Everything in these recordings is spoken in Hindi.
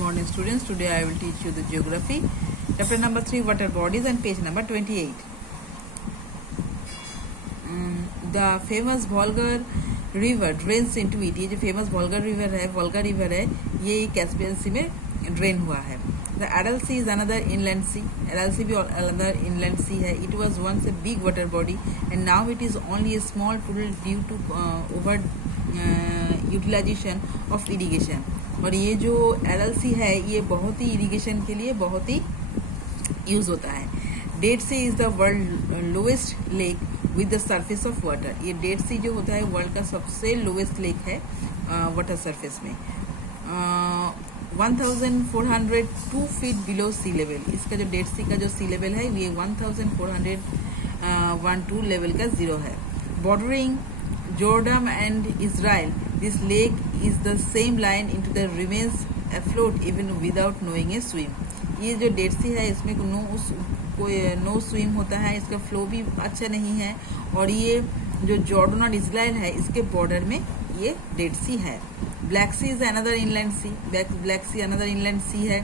Morning students, today I will teach you the geography, chapter number 3, water bodies, and page number 28. The famous Volga river drains into it. ये जो famous Volga river है ये कैस्पियन सी में ड्रेन हुआ है. The Aral Sea is another inland sea. Aral Sea भी another inland sea है. It was once a big water body and now it is only a small pool due to over utilization of irrigation. और ये जो एरल सी है ये बहुत ही इरिगेशन के लिए बहुत ही यूज़ होता है. Dead sea is the world lowest lake with the surface of water. ये डेड सी जो होता है वर्ल्ड का सबसे लोएस्ट लेक है वाटर सरफेस में. 1402 फीट बिलो सी लेवल. इसका जो डेड सी का जो सी लेवल है ये 1412 लेवल का जीरो है. Bordering Jordan and Israel, this lake is the same line into the remains afloat even without knowing a swim. ये जो डेड सी है इसमें नो स्विम होता है, इसका फ्लो भी अच्छा नहीं है और ये जो जॉर्डन और इजराइल है इसके बॉर्डर में ये डेड सी है. Black Sea is another inland sea. Black Sea another inland sea है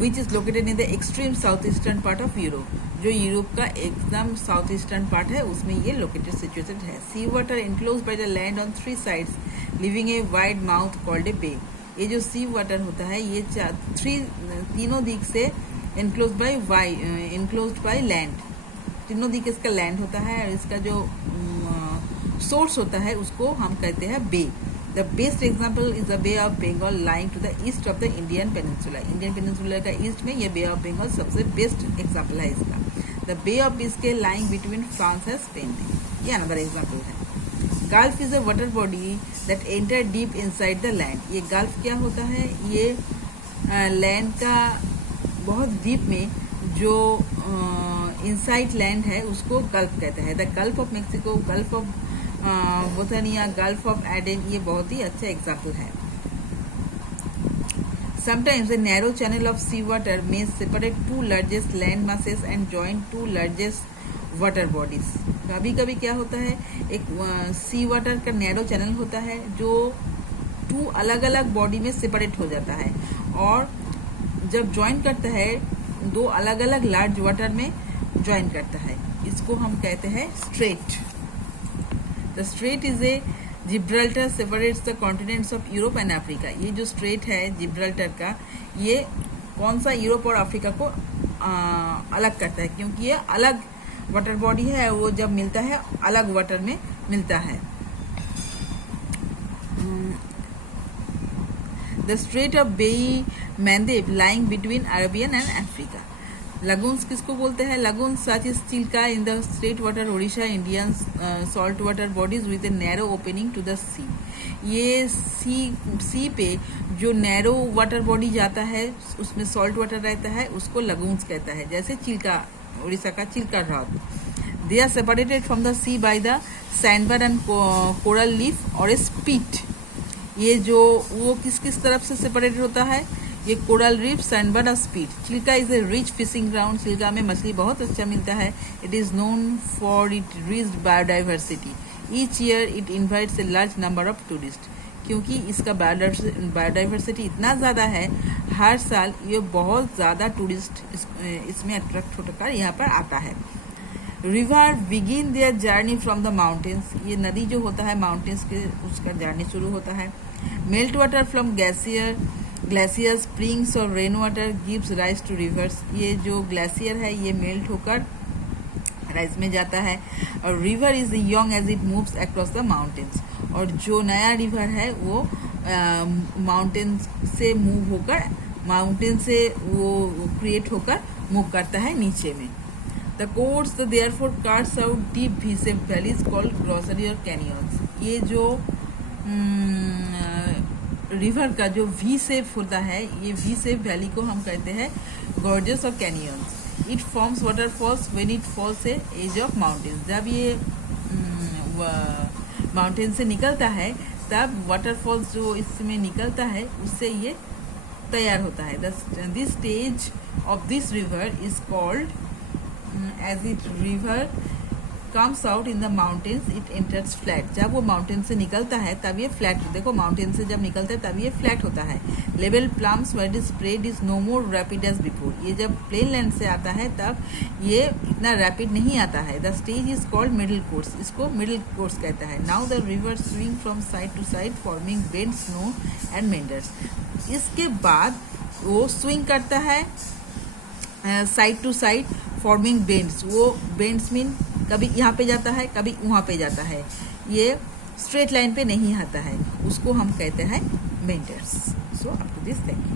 which is located in the extreme southeastern part of Europe. जो यूरोप का एकदम साउथ ईस्टर्न पार्ट है उसमें ये लोकेटेड सिचुएटेड है. Sea water enclose by the land on 3 sides living a wide mouth called a bay. ये जो सी वाटर होता है ये तीनों दिक से इनक्लोज बाय लैंड. तीनों दिक इसका लैंड होता है और इसका जो सोर्स होता है उसको हम कहते हैं बे. The best example is the Bay of Bengal lying to the east of the Indian Peninsula. Indian peninsula का ईस्ट में ये बे ऑफ बंगाल सबसे बेस्ट एग्जाम्पल है इसका. The bay of Biscay lying between France and Spain. ये अनदर एग्जाम्पल है. Gulf is a water body that enter deep inside the land. ये गल्फ क्या होता है ये लैंड का बहुत डीप में जो इनसाइड लैंड है उसको गल्फ कहते हैं. The gulf of Mexico, gulf of Bothnia, gulf of Aden ये बहुत ही अच्छा एग्जाम्पल है. Sometimes a narrow channel of sea water may separate two largest land masses and join two largest water bodies. कभी कभी क्या होता है एक सी वाटर का नैरो चैनल होता है जो 2 अलग अलग बॉडी में सेपरेट हो जाता है और जब ज्वाइन करता है 2 अलग अलग लार्ज वाटर में ज्वाइन करता है. इसको हम कहते हैं straight. The strait is a Gibraltar separates the continents of Europe and Africa. ये जो स्ट्रेट है जिब्राल्टर का ये कौन सा यूरोप और अफ्रीका को अलग करता है क्योंकि ये अलग वाटर बॉडी है. वो जब मिलता है अलग वाटर में मिलता है. The Strait of Bay Mandeb lying between Arabian and Africa. Lagoons किसको बोलते हैं? Lagoons such is Chilka in the straight water Odisha Indian salt water bodies with a narrow opening to the sea. ये सी पे जो नैरो वाटर बॉडी जाता है उसमें सॉल्ट वाटर रहता है उसको लगून्स कहता है. जैसे चिल्का, उड़ीसा का चिल्का ह्रद. They are separated from the sea by the sandbar and coral leaf और ए स्पीट. ये जो वो किस किस तरफ से सेपरेटेड होता है? ये कोरल रीफ, सैंडबार और spit. Chilika is a rich fishing ground. Chilika में मछली बहुत अच्छा मिलता है. It is known for it rich biodiversity. Each year it invites a large number of tourist. क्योंकि इसका बायोडाइवर्सिटी इतना ज़्यादा है हर साल ये बहुत ज़्यादा टूरिस्ट इसमें अट्रैक्ट होकर यहाँ पर आता है. River begin their journey from the mountains. ये नदी जो होता है माउंटेन्स के उसका जर्नी शुरू होता है. Melt water from glacier springs और rain water gives rise to rivers. ये जो ग्लेशियर है ये मेल्ट होकर राइज में जाता है और river is young age it moves across the mountains. और जो नया रिवर है वो माउंटेन से मूव होकर माउंटेन से वो क्रिएट होकर मूव करता है नीचे में. The course therefore carts out deep V-shaped valleys called grocery और कैनियंस. ये जो रिवर का जो वी शेप होता है ये वी शेप वैली को हम कहते हैं गॉर्जेस और canyons. It forms waterfalls when it falls a edge of mountains. जब ये माउंटेन से निकलता है तब वाटरफॉल्स जो इसमें निकलता है उससे ये तैयार होता है. This stage of this river is called as it river comes out in the mountains it enters flat. जब वो माउंटेन से निकलता है तब ये फ्लैट, देखो माउंटेन से जब निकलता है तब ये फ्लैट होता है। Level plums where is spread is no more rapid as before. ये जब प्लेन लैंड से आता है तब ये इतना रैपिड नहीं आता है। The stage is called middle course, इसको मिडिल कोर्स कहता है। Now the river swing from side to side forming bends, snow and meanders. इसके बाद वो स्विंग करता है side to side forming bends. वो बेंड्स मीन कभी यहाँ पे जाता है कभी वहाँ पे जाता है, ये स्ट्रेट लाइन पे नहीं आता है, उसको हम कहते हैं meanders. So up to this, thank you.